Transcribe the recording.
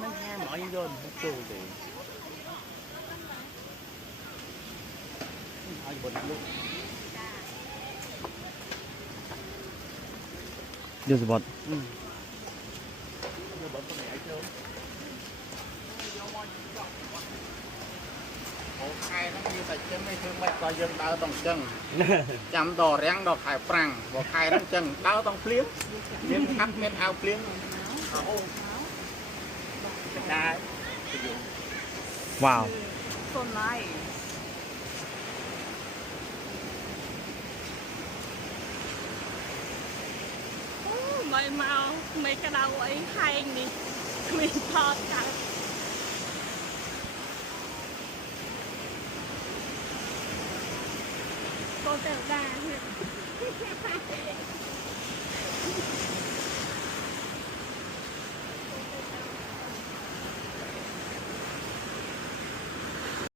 มันแห้งหมอยโยนตู้สิเอาอยู่บนลูก เดี๋ยวสปอร์ต อยู่บนตรงไหนเจ้าโอ้ใครนั่งอยู่แต่เจ้าไม่ถึงไม่ก็ยังดาวต้องจังจำดอกแรงดอกไข่ปรังบอกใครนั่งจังดาวต้องเปลี่ยนยังทักเม็ดเอาเปลี่ยนได้ ว้าว so nice ไม่มาไม่กระเดาไอ้ไข่นี่มีทอดกันโตเตลดาเนี่ย